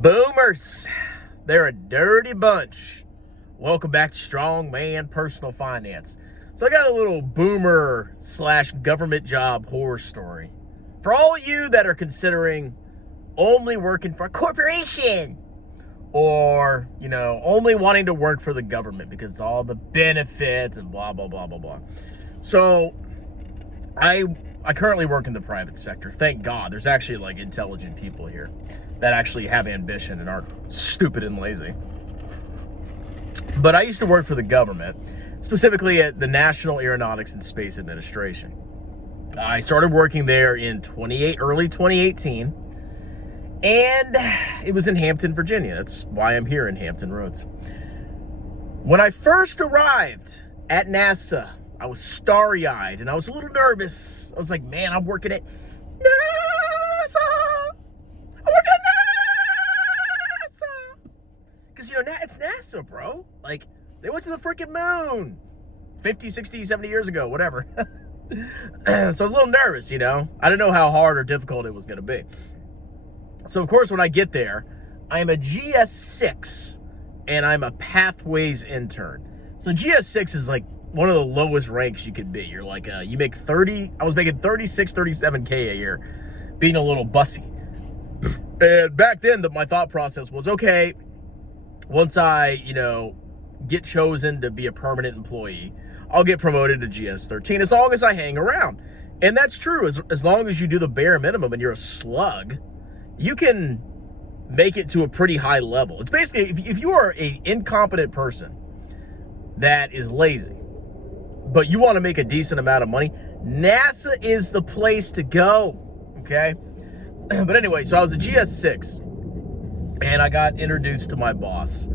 Boomers, they're a dirty bunch. Welcome back to Strong Man Personal Finance. So I got a little boomer / government job horror story. For all of you that are considering only working for a corporation or, only wanting to work for the government because it's all the benefits and blah, blah, blah, blah, blah. So I currently work in the private sector. Thank God. There's actually intelligent people here that actually have ambition and aren't stupid and lazy. But I used to work for the government, specifically at the National Aeronautics and Space Administration. I started working there in early 2018, and it was in Hampton, Virginia. That's why I'm here in Hampton Roads. When I first arrived at NASA, I was starry-eyed and I was a little nervous. I was like, man, I'm working at NASA. I'm working at NASA. Because, it's NASA, bro. They went to the freaking moon 50, 60, 70 years ago, whatever. So I was a little nervous, I didn't know how hard or difficult it was going to be. So, of course, when I get there, I'm a GS6 and I'm a Pathways intern. So GS6 is one of the lowest ranks you could be. You're you make 30, I was making 36, 37K a year, being a little bussy. And back then, my thought process was, okay, once I, get chosen to be a permanent employee, I'll get promoted to GS13 as long as I hang around. And that's true. As long as you do the bare minimum and you're a slug, you can make it to a pretty high level. It's basically, if you are an incompetent person that is lazy, but you want to make a decent amount of money, NASA is the place to go, okay? But anyway, so I was a GS6, and I got introduced to my boss,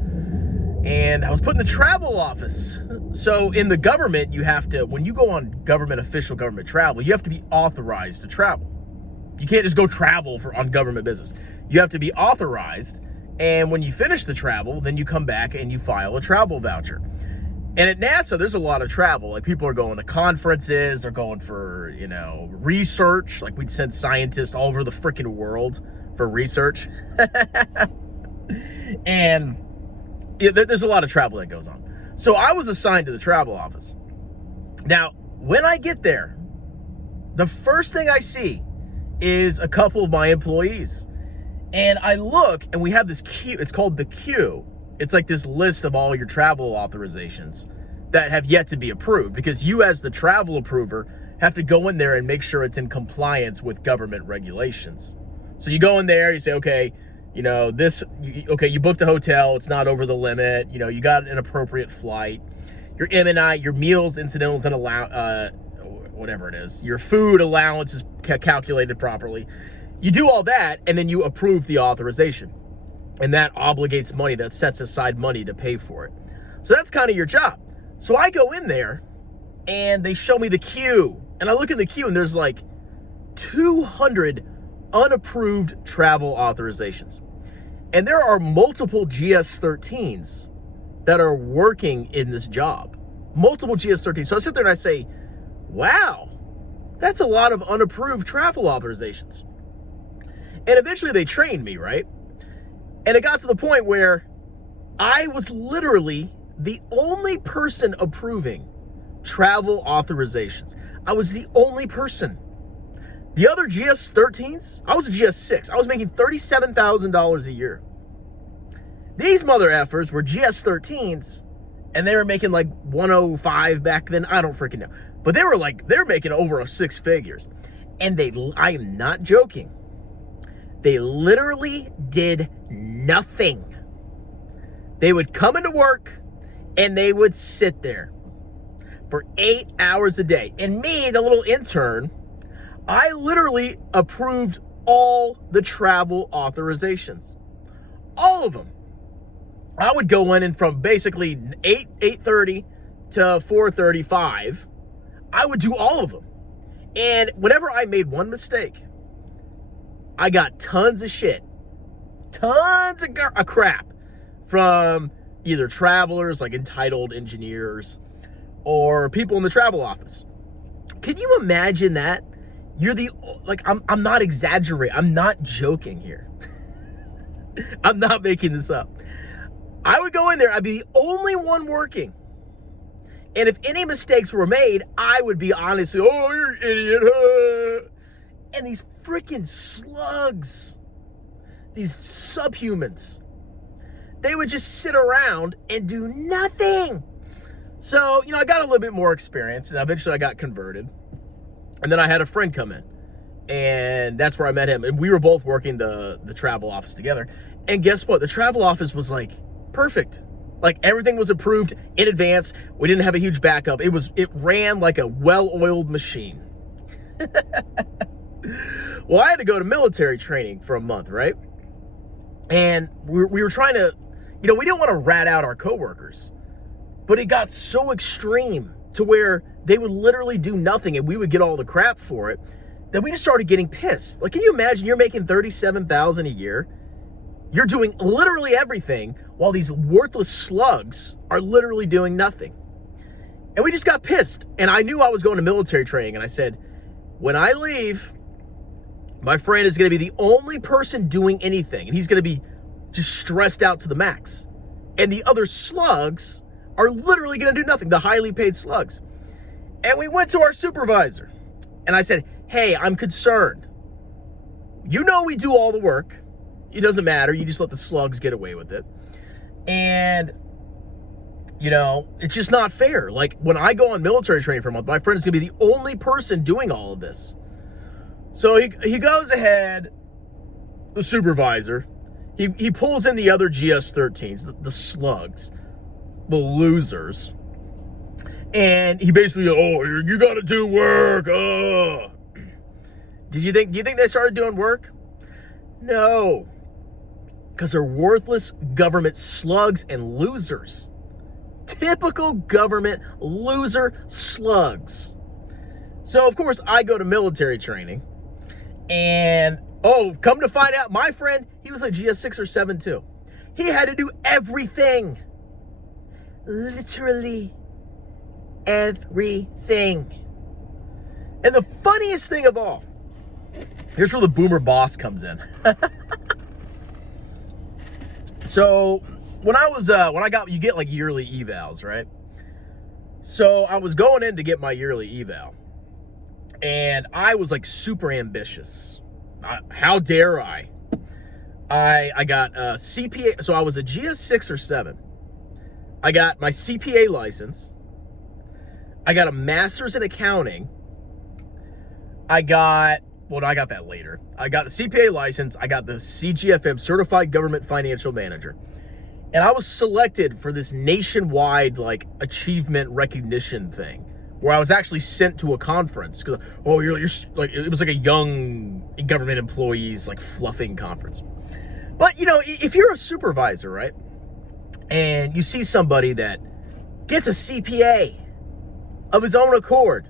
and I was put in the travel office. So in the government, you have to, when you go on official government travel, you have to be authorized to travel. You can't just go travel on government business. You have to be authorized, and when you finish the travel, then you come back and you file a travel voucher. And at NASA, there's a lot of travel. People are going to conferences, they're going for, research. We'd send scientists all over the freaking world for research. And there's a lot of travel that goes on. So I was assigned to the travel office. Now, when I get there, the first thing I see is a couple of my employees. And I look, and we have this queue. It's called the queue. It's this list of all your travel authorizations that have yet to be approved, because you, as the travel approver, have to go in there and make sure it's in compliance with government regulations. So you go in there, you say, okay, you booked a hotel, it's not over the limit, you got an appropriate flight, your M&I, your meals, incidentals, and whatever it is, your food allowance is calculated properly. You do all that, and then you approve the authorization. And that obligates money, that sets aside money to pay for it. So that's kind of your job. So I go in there, and they show me the queue. And I look in the queue, and there's 200 unapproved travel authorizations. And there are multiple GS13s that are working in this job. Multiple GS13s. So I sit there and I say, wow, that's a lot of unapproved travel authorizations. And eventually they trained me, right? And it got to the point where I was literally the only person approving travel authorizations. I was the only person. The other GS13s, I was a GS6. I was making $37,000 a year. These mother effers were GS13s, and they were making 105 back then. I don't freaking know. But they were making over 6 figures. And I am not joking. They literally did nothing. They would come into work and they would sit there for 8 hours a day. And me, the little intern, I literally approved all the travel authorizations. All of them. I would go in, and from basically 8:30 to 4:35, I would do all of them. And whenever I made one mistake, I got tons of shit, tons of crap from either travelers, entitled engineers, or people in the travel office. Can you imagine that? You're I'm not exaggerating. I'm not joking here. I'm not making this up. I would go in there, I'd be the only one working. And if any mistakes were made, I would be honestly, oh, you're an idiot. Huh? And these freaking slugs, these subhumans, they would just sit around and do nothing. So, I got a little bit more experience, and eventually I got converted. And then I had a friend come in, and that's where I met him. And we were both working the travel office together. And guess what? The travel office was like perfect. Like everything was approved in advance. We didn't have a huge backup. It ran like a well-oiled machine. Well, I had to go to military training for a month, right? And we were trying to, we didn't want to rat out our coworkers, but it got so extreme to where they would literally do nothing and we would get all the crap for it that we just started getting pissed. Like, can you imagine you're making $37,000 a year? You're doing literally everything while these worthless slugs are literally doing nothing. And we just got pissed. And I knew I was going to military training. And I said, when I leave, my friend is going to be the only person doing anything. And he's going to be just stressed out to the max. And the other slugs are literally going to do nothing, the highly paid slugs. And we went to our supervisor. And I said, hey, I'm concerned. We do all the work. It doesn't matter. You just let the slugs get away with it. And, it's just not fair. Like, when I go on military training for a month, my friend is going to be the only person doing all of this. So he goes ahead, the supervisor, he pulls in the other GS-13s, the slugs, the losers. And he basically, you got to do work. Do you think they started doing work? No. Because they're worthless government slugs and losers. Typical government loser slugs. So, of course, I go to military training. And, come to find out, my friend, he was like GS6 or 7 too. He had to do everything. Literally everything. And the funniest thing of all, here's where the boomer boss comes in. So when you get like yearly evals, right? So I was going in to get my yearly eval, and I was like super ambitious. How dare I? I got a CPA. So I was a GS6 or 7. I got my CPA license. I got a master's in accounting. I got that later. I got the CPA license. I got the CGFM, Certified Government Financial Manager. And I was selected for this nationwide, like, achievement recognition thing, where I was actually sent to a conference. Cause, you're like, it was like a young government employees, like, fluffing conference. But, if you're a supervisor, right, and you see somebody that gets a CPA of his own accord,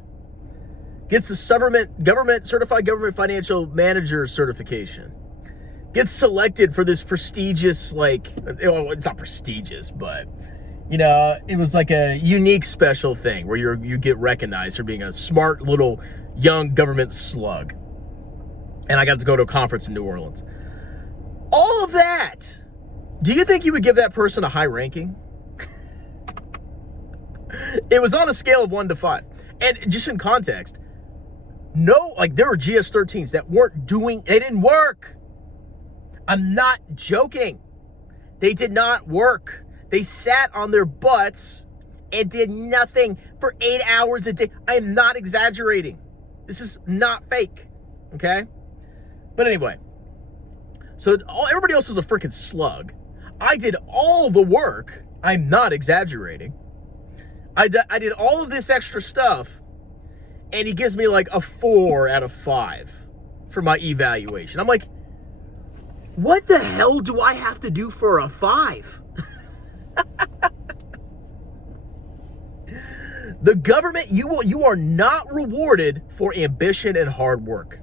gets the government certified government financial manager certification, gets selected for this prestigious, like, it's not prestigious, but it was like a unique special thing where you get recognized for being a smart little young government slug. And I got to go to a conference in New Orleans. All of that. Do you think you would give that person a high ranking? It was on a scale of 1 to 5. And just in context, there were GS-13s that they didn't work. I'm not joking. They did not work. They sat on their butts and did nothing for 8 hours a day. I am not exaggerating. This is not fake, okay? But anyway, so everybody else was a freaking slug. I did all the work. I'm not exaggerating. I did all of this extra stuff, and he gives me like a 4 out of 5 for my evaluation. I'm like, what the hell do I have to do for a 5? The government, you are not rewarded for ambition and hard work.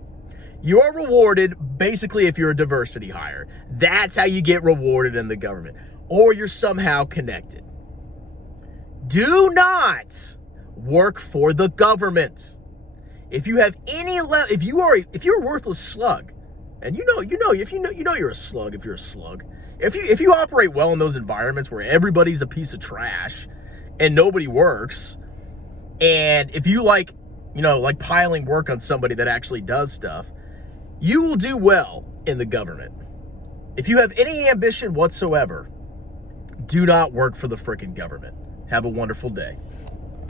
You are rewarded basically if you're a diversity hire. That's how you get rewarded in the government, or you're somehow connected. Do not work for the government. If you have if you're a worthless slug, and you know you're a slug if you're a slug. If you operate well in those environments where everybody's a piece of trash and nobody works, and if you like piling work on somebody that actually does stuff, you will do well in the government. If you have any ambition whatsoever, do not work for the frickin' government. Have a wonderful day.